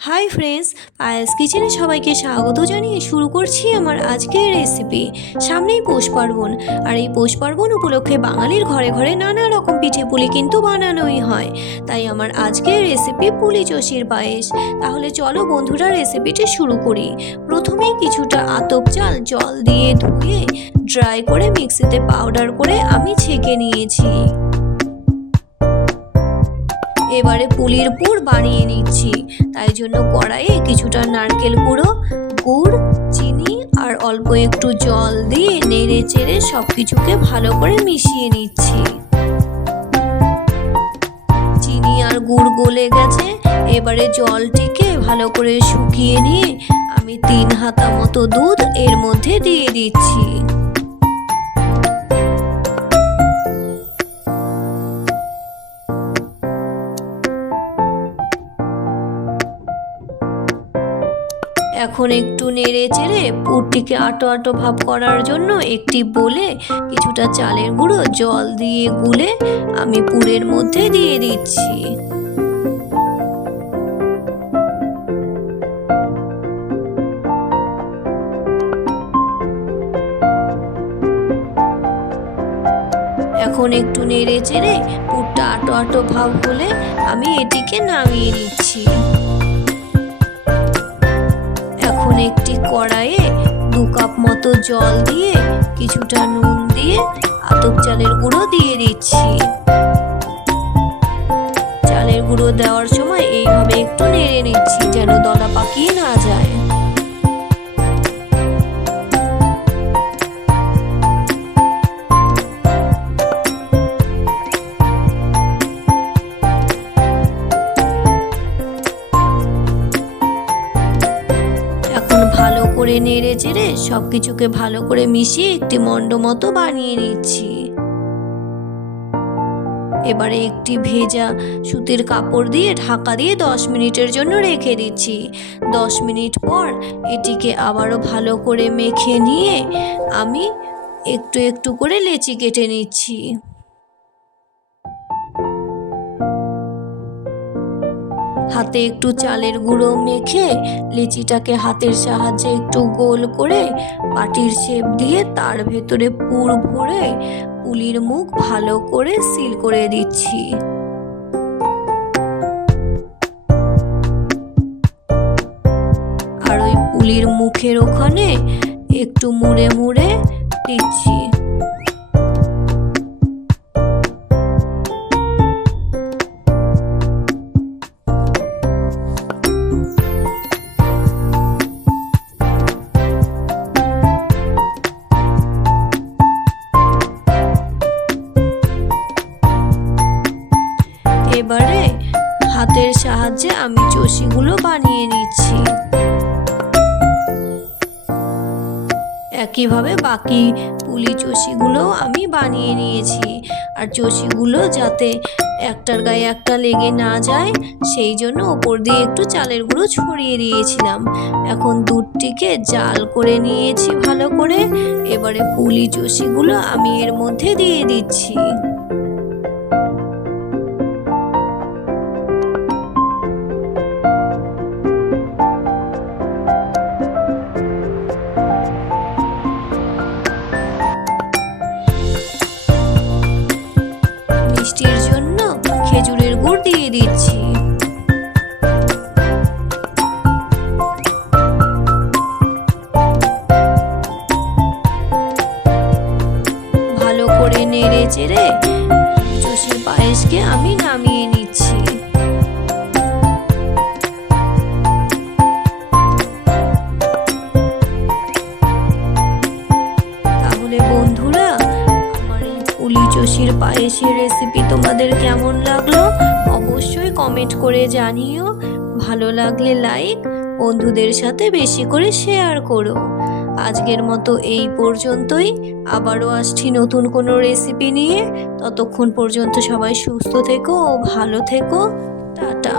Hi friends, Payel's কিচেনে সবাইকে স্বাগত জানিয়ে শুরু করছি আমার আজকের রেসিপি। সামনেই পৌষ পার্বণ, আর এই পৌষ পার্বণ উপলক্ষে বাঙালির ঘরে ঘরে নানা রকম পিঠে পুলি কিন্তু বানানোই হয়। তাই আমার আজকের রেসিপি পুলি চষির পায়েস। তাহলে চলো বন্ধুরা রেসিপিটি শুরু করি। প্রথমেই কিছুটা আতপ চাল জল দিয়ে ধুয়ে ড্রাই করে মিক্সিতে পাউডার করে আমি ছেঁকে নিয়েছি। এবারে পুলির পুর বানিয়ে নিচ্ছি। তাই জন্য কড়াইয়ে কিছুটা নারকেল গুঁড়ো, গুড়, চিনি আর অল্প একটু জল দিয়ে নেড়ে চেড়ে সব কিছুকে ভালো করে মিশিয়ে নিচ্ছি। চিনি আর গুড় গলে গেছে, এবারে জলটিকে ভালো করে শুকিয়ে নিয়ে আমি 3 হাতা মতো দুধ এর মধ্যে দিয়ে দিচ্ছি। এখন একটু নেড়ে চেড়ে পুরটিকে আটো আটো ভাব করার জন্য একটি বলে কিছুটা চালের গুঁড়ো জল দিয়ে গুলে আমি পুরের মধ্যে দিয়ে দিচ্ছি। এখন একটু নেড়ে চেড়ে পুরটা আটো আটো ভাব হলে আমি এটিকে নামিয়ে নিচ্ছি। একটি কড়াইয়ে 2 কাপ মতো জল দিয়ে কিছুটা নুন দিয়ে আতপ চালের গুঁড়ো দিয়ে দিচ্ছি। চালের গুঁড়ো দেওয়ার সময় এইভাবে একটু নেড়ে নিচ্ছি যেন দলা পাকিয়ে না যায়। ভালো করে নেড়ে চেড়ে সবকিছুকে ভালো করে মিশিয়ে একটি মণ্ড মতো বানিয়ে নিচ্ছি। এবারে একটি ভেজা সুতির কাপড় দিয়ে ঢাকা দিয়ে 10 মিনিটের জন্য রেখে দিচ্ছি। 10 মিনিট পর এটিকে আবারও ভালো করে মেখে নিয়ে আমি একটু একটু করে লেচি কেটে নিচ্ছি। হাতে একটু চালের গুঁড়ো মেখে লিচিটাকে হাতের সাহায্যে একটু গোল করে বাটির শেপ দিয়ে তার ভেতরে পুর ভরে পুলির মুখ ভালো করে সিল করে দিচ্ছি। আর ওই পুলির মুখের ওখানে একটু মুড়ে মুড়ে দিচ্ছি। এবারে হাতের সাহায্যে আমি চষিগুলো বানিয়ে নিচ্ছি। একইভাবে বাকি পুলি চষিগুলো আমি বানিয়ে নিয়েছি। আর চষিগুলো যাতে একটার গায়ে একটা লেগে না যায় সেই জন্য ওপর দিয়ে একটু চালের গুঁড়ো ছড়িয়ে দিয়েছিলাম। এখন দুধটিকে জাল করে নিয়েছি ভালো করে। এবারে পুলি চষিগুলো আমি এর মধ্যে দিয়ে দিচ্ছি। মিষ্টির জন্য খেজুরের গুড় দিয়ে দিচ্ছি। ভালো করে নেড়ে চেড়ে চষির পায়েসকে আমি নামিয়ে নিচ্ছি। তাহলে বন্ধুরা আমার এই পুলি চষির পায়েসের রেসিপি তোমাদের কেমন লাগলো অবশ্যই কমেন্ট করে জানিও। ভালো লাগলে লাইক, বন্ধুদের সাথে বেশি করে শেয়ার করো। আজকের মতো এই পর্যন্তই। আবারও আসছি নতুন কোনো রেসিপি নিয়ে। ততক্ষণ পর্যন্ত সবাই সুস্থ থেকো ও ভালো থেকো। টাটা।